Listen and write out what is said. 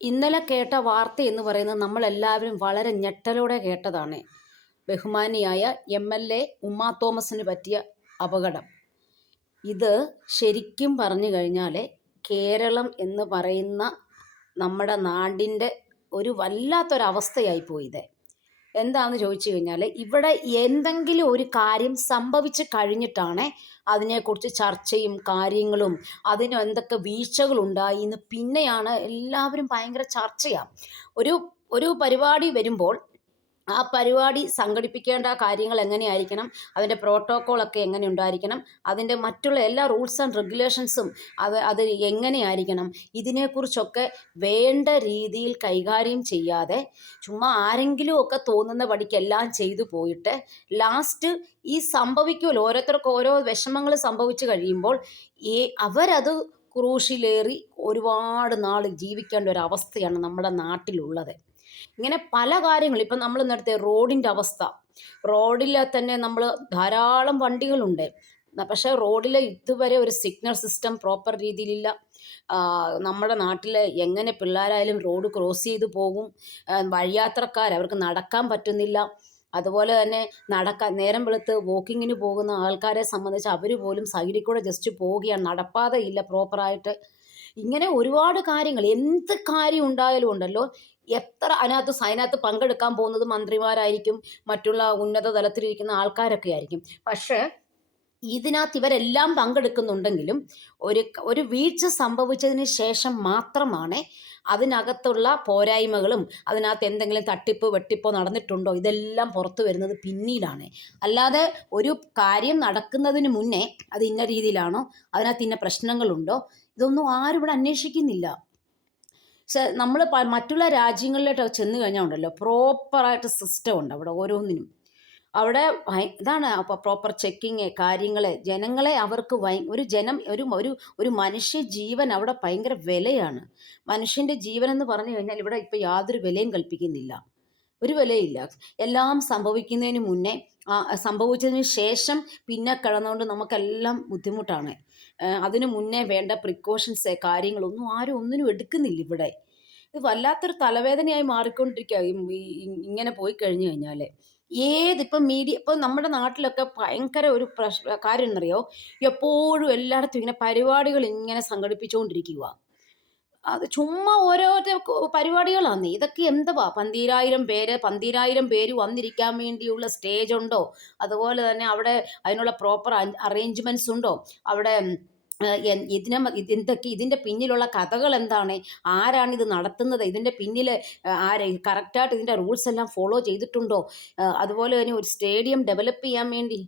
ഇന്നലെ കേട്ട വാർത്ത എന്ന് പറയുന്നത് നമ്മളെല്ലാവരും വളരെ ഞെട്ടലോടെ കേട്ടതാണ്. ബഹുമാനിയായ എം.എൽ.എ. ഉമ്മാ തോമസിന് പറ്റിയ അപകടം. ഇത് ശരിക്കും പറഞ്ഞു കഴിഞ്ഞാൽ കേരളം എന്ന് പറയുന്ന നമ്മുടെ നാടിൻ്റെ ഒരു വല്ലാത്തൊരവസ്ഥയായിപ്പോയി ഇത്. എന്താണെന്ന് ചോദിച്ചു കഴിഞ്ഞാൽ ഇവിടെ എന്തെങ്കിലും ഒരു കാര്യം സംഭവിച്ച് കഴിഞ്ഞിട്ടാണ് അതിനെക്കുറിച്ച് ചർച്ചയും കാര്യങ്ങളും അതിന് എന്തൊക്കെ വീഴ്ചകളുണ്ടായി എന്ന് പിന്നെയാണ് എല്ലാവരും ഭയങ്കര ചർച്ചയാണ്. ഒരു ഒരു പരിപാടി വരുമ്പോൾ ആ പരിപാടി സംഘടിപ്പിക്കേണ്ട കാര്യങ്ങൾ എങ്ങനെയായിരിക്കണം, അതിൻ്റെ പ്രോട്ടോക്കോളൊക്കെ എങ്ങനെ ഉണ്ടായിരിക്കണം, അതിൻ്റെ മറ്റുള്ള എല്ലാ റൂൾസ് ആൻഡ് റെഗുലേഷൻസും അത് എങ്ങനെയായിരിക്കണം, ഇതിനെക്കുറിച്ചൊക്കെ വേണ്ട രീതിയിൽ കൈകാര്യം ചെയ്യാതെ ചുമ്മാ ആരെങ്കിലും ഒക്കെ തോന്നുന്ന പടിക്കെല്ലാം ചെയ്തു പോയിട്ട് ലാസ്റ്റ് ഈ സംഭവിക്കുമല്ലോ, ഓരോരുത്തർക്ക് ഓരോ വിഷമങ്ങൾ സംഭവിച്ചു കഴിയുമ്പോൾ അവരത് ക്രൂശിലേറി ഒരുപാട് നാൾ ജീവിക്കേണ്ട ഒരു അവസ്ഥയാണ് നമ്മുടെ നാട്ടിലുള്ളത്. ഇങ്ങനെ പല കാര്യങ്ങളും ഇപ്പം നമ്മൾ നേരത്തെ റോഡിൻ്റെ അവസ്ഥ, റോഡിൽ തന്നെ നമ്മൾ ധാരാളം വണ്ടികളുണ്ട്. പക്ഷേ റോഡിൽ ഇതുവരെ ഒരു സിഗ്നൽ സിസ്റ്റം പ്രോപ്പർ രീതിയിലില്ല. നമ്മുടെ നാട്ടിൽ എങ്ങനെ പിള്ളേരായാലും റോഡ് ക്രോസ് ചെയ്ത് പോകും, വഴിയാത്രക്കാർ അവർക്ക് നടക്കാൻ പറ്റുന്നില്ല. അതുപോലെ തന്നെ നേരം വെളുത്ത് വോക്കിങ്ങിന് പോകുന്ന ആൾക്കാരെ സംബന്ധിച്ച് അവർ പോലും സൈഡിൽ കൂടെ ജസ്റ്റ് പോവുകയാണ്, നടപ്പാതയില്ല പ്രോപ്പറായിട്ട്. ഇങ്ങനെ ഒരുപാട് കാര്യങ്ങൾ, എന്ത് കാര്യം ഉണ്ടായാലും ഉണ്ടല്ലോ, എത്ര അതിനകത്ത് പങ്കെടുക്കാൻ പോകുന്നത് മന്ത്രിമാരായിരിക്കും, മറ്റുള്ള ഉന്നത തലത്തിലിരിക്കുന്ന ആൾക്കാരൊക്കെ ആയിരിക്കും. പക്ഷേ ഇതിനകത്ത് ഇവരെല്ലാം പങ്കെടുക്കുന്നുണ്ടെങ്കിലും ഒരു വീഴ്ച സംഭവിച്ചതിന് ശേഷം മാത്രമാണ് അതിനകത്തുള്ള പോരായ്മകളും അതിനകത്ത് എന്തെങ്കിലും തട്ടിപ്പ് വെട്ടിപ്പോ നടന്നിട്ടുണ്ടോ ഇതെല്ലാം പുറത്തു വരുന്നത് പിന്നീടാണ്. അല്ലാതെ ഒരു കാര്യം നടക്കുന്നതിന് മുന്നേ അത് ഇന്ന രീതിയിലാണോ, അതിനകത്ത് ഇന്ന പ്രശ്നങ്ങളുണ്ടോ, ഇതൊന്നും ആരും ഇവിടെ അന്വേഷിക്കുന്നില്ല. പക്ഷെ നമ്മൾ മറ്റുള്ള രാജ്യങ്ങളിലോട്ട് ചെന്ന് കഴിഞ്ഞാൽ ഉണ്ടല്ലോ, പ്രോപ്പറായിട്ട് സിസ്റ്റം ഉണ്ട് അവിടെ ഓരോന്നിനും. അവിടെ ഇതാണ് പ്രോപ്പർ ചെക്കിങ് കാര്യങ്ങളെ ജനങ്ങളെ അവർക്ക് ഒരു മനുഷ്യ ജീവൻ അവിടെ ഭയങ്കര വിലയാണ്. മനുഷ്യൻ്റെ ജീവൻ എന്ന് പറഞ്ഞു കഴിഞ്ഞാൽ ഇവിടെ ഇപ്പം യാതൊരു വിലയും കൽപ്പിക്കുന്നില്ല, ഒരു വിലയില്ല. എല്ലാം സംഭവിക്കുന്നതിന് മുന്നേ സംഭവിച്ചതിന് ശേഷം പിന്നെ കിടന്നുകൊണ്ട് നമുക്കെല്ലാം ബുദ്ധിമുട്ടാണ്. അതിന് മുന്നേ വേണ്ട പ്രിക്കോഷൻസ് കാര്യങ്ങളൊന്നും ആരും ഒന്നിനും എടുക്കുന്നില്ല ഇവിടെ. ഇത് വല്ലാത്തൊരു തലവേദനയായി മാറിക്കൊണ്ടിരിക്കുക ഇങ്ങനെ പോയി കഴിഞ്ഞു കഴിഞ്ഞാൽ. ഇപ്പം ഇപ്പം നമ്മുടെ നാട്ടിലൊക്കെ ഭയങ്കര ഒരു കാര്യം എന്നറിയോ, എപ്പോഴും എല്ലായിടത്തും ഇങ്ങനെ പരിപാടികൾ ഇങ്ങനെ സംഘടിപ്പിച്ചുകൊണ്ടിരിക്കുക. അത് ചുമ്മാ ഓരോരോ പരിപാടികളാണ് ഇതൊക്കെ. എന്തുവാ, 12,000 പേര് വന്നിരിക്കാൻ വേണ്ടിയുള്ള സ്റ്റേജ് ഉണ്ടോ, അതുപോലെ തന്നെ അവിടെ അതിനുള്ള പ്രോപ്പർ അറേഞ്ച്മെൻറ്റ്സ് ഉണ്ടോ, അവിടെ ഇതിൻ്റെ പിന്നിലുള്ള കഥകൾ എന്താണ്, ആരാണ് ഇത് നടത്തുന്നത്, ഇതിൻ്റെ പിന്നിൽ കറക്റ്റായിട്ട് ഇതിൻ്റെ റൂൾസ് എല്ലാം ഫോളോ ചെയ്തിട്ടുണ്ടോ, അതുപോലെ തന്നെ ഒരു സ്റ്റേഡിയം ഡെവലപ്പ് ചെയ്യാൻ വേണ്ടി